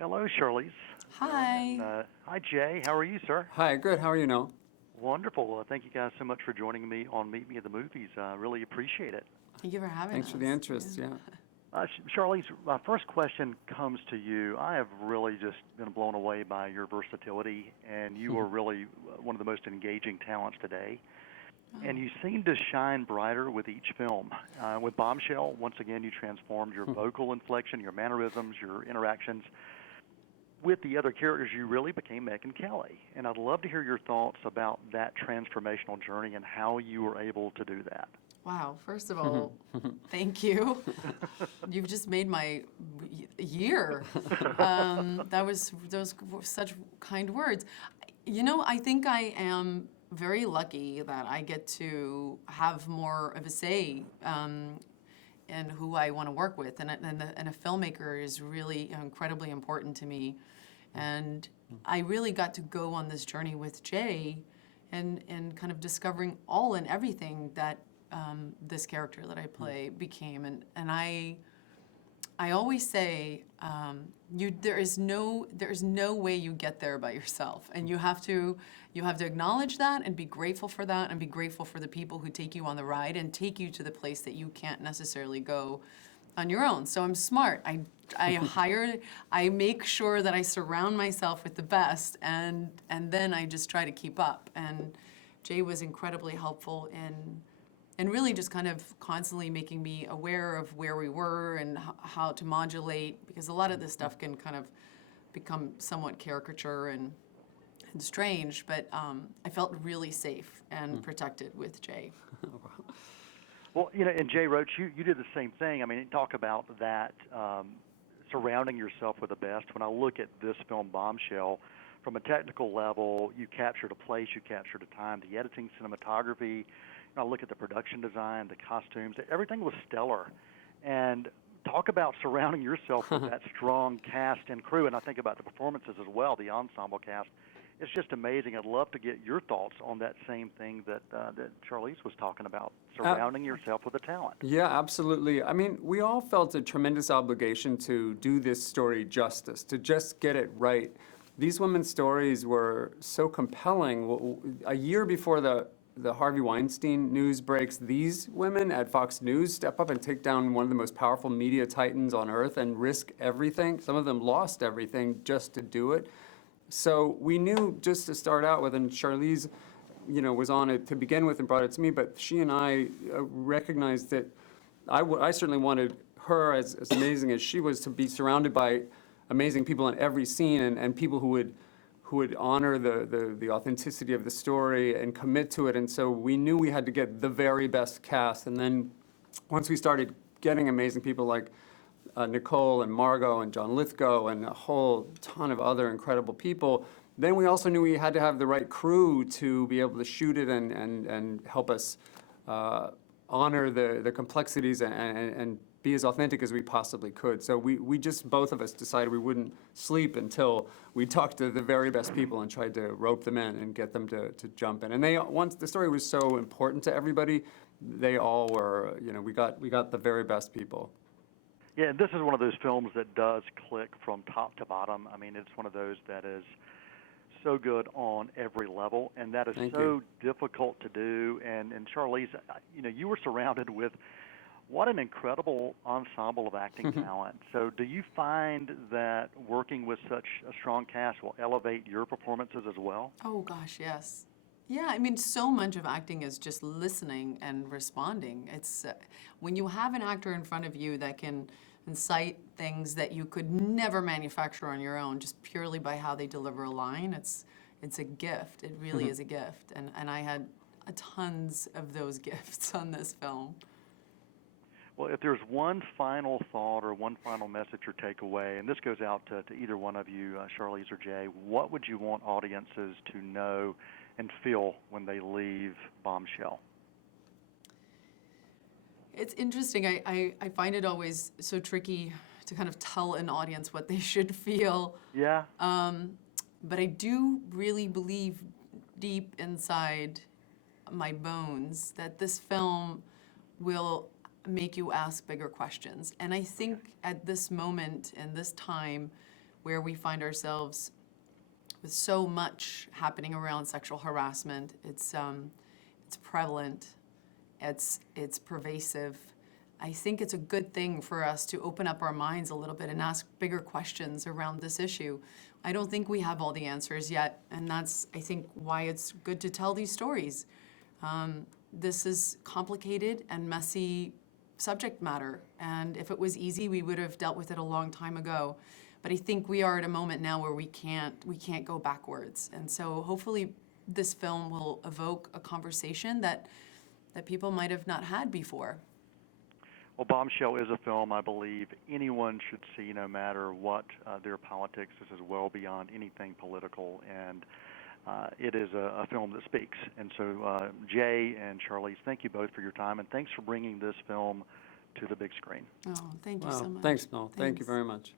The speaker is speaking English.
Hello, Charlize. Hi. Hi, Jay. How are you, sir? Hi, good. How are you, Noel? Wonderful. Thank you guys so much for joining me on Meet Me at the Movies. I really appreciate it. Thank you for having Thanks us. for the interest. Yeah. Charlize, my first question comes to you. I have really just been blown away by your versatility, and you are really one of the most engaging talents today. And you seem to shine brighter with each film. With Bombshell, once again, you transformed your vocal inflection, your mannerisms, your interactions. With the other characters, you really became Megyn Kelly. And I'd love to hear your thoughts about that transformational journey and how you were able to do that. Wow. First of all, thank you. You've just made my year. Those were such kind words. You know, I think I am very lucky that I get to have more of a say in who I want to work with, and a filmmaker is really incredibly important to me. And I really got to go on this journey with Jay, and kind of discovering all and everything that this character that I play became. And I always say, there is no way you get there by yourself, and you have to acknowledge that and be grateful for that, and be grateful for the people who take you on the ride and take you to the place that you can't necessarily go on your own. So I'm smart. I make sure that I surround myself with the best, and then I just try to keep up. And Jay was incredibly helpful in really just kind of constantly making me aware of where we were and how to modulate, because a lot of this stuff can kind of become somewhat caricature and strange, but I felt really safe and protected with Jay. Well, you know, and Jay Roach, you did the same thing. I mean, talk about that, surrounding yourself with the best. When I look at this film, Bombshell, from a technical level, you captured a place, you captured a time, the editing, cinematography. I look at the production design, the costumes, everything was stellar. And talk about surrounding yourself with that strong cast and crew. And I think about the performances as well, the ensemble cast. It's just amazing. I'd love to get your thoughts on that same thing that Charlize was talking about, surrounding yourself with a talent. Yeah, absolutely. I mean, we all felt a tremendous obligation to do this story justice, to just get it right. These women's stories were so compelling. A year before the Harvey Weinstein news breaks, these women at Fox News step up and take down one of the most powerful media titans on earth and risk everything. Some of them lost everything just to do it. So we knew just to start out with, and Charlize, was on it to begin with and brought it to me, but she and I recognized that I certainly wanted her, as amazing as she was, to be surrounded by amazing people in every scene, and people who would honor the authenticity of the story and commit to it. And so we knew we had to get the very best cast. And then once we started getting amazing people like Nicole and Margot and John Lithgow and a whole ton of other incredible people, then we also knew we had to have the right crew to be able to shoot it and help us honor the complexities and be as authentic as we possibly could. So we just, both of us, decided we wouldn't sleep until we talked to the very best people and tried to rope them in and get them to jump in. And once the story was so important to everybody, they all were, we got the very best people. Yeah, this is one of those films that does click from top to bottom. I mean, it's one of those that is so good on every level, and that is so difficult to do. And Charlize, you were surrounded with what an incredible ensemble of acting talent. So do you find that working with such a strong cast will elevate your performances as well? Oh, gosh, yes. Yeah, I mean, so much of acting is just listening and responding. It's when you have an actor in front of you that can incite things that you could never manufacture on your own, just purely by how they deliver a line. It's a gift. It really is a gift. And I had tons of those gifts on this film. Well, if there's one final thought or one final message or takeaway, and this goes out to either one of you, Charlize or Jay, what would you want audiences to know and feel when they leave Bombshell? It's interesting. I find it always so tricky to kind of tell an audience what they should feel. Yeah. But I do really believe deep inside my bones that this film will make you ask bigger questions. And I think at this moment and this time, where we find ourselves with so much happening around sexual harassment. It's prevalent, it's pervasive. I think it's a good thing for us to open up our minds a little bit and ask bigger questions around this issue. I don't think we have all the answers yet, and that's, I think, why it's good to tell these stories. This is complicated and messy subject matter, and if it was easy, we would have dealt with it a long time ago. But I think we are at a moment now where we can't go backwards, and so hopefully this film will evoke a conversation that people might have not had before. Well, Bombshell is a film I believe anyone should see, no matter what their politics. This is well beyond anything political, and it is a film that speaks. And so, Jay and Charlize, thank you both for your time, and thanks for bringing this film to the big screen. Oh, thank you so much. Thanks, Noel. Thank you very much.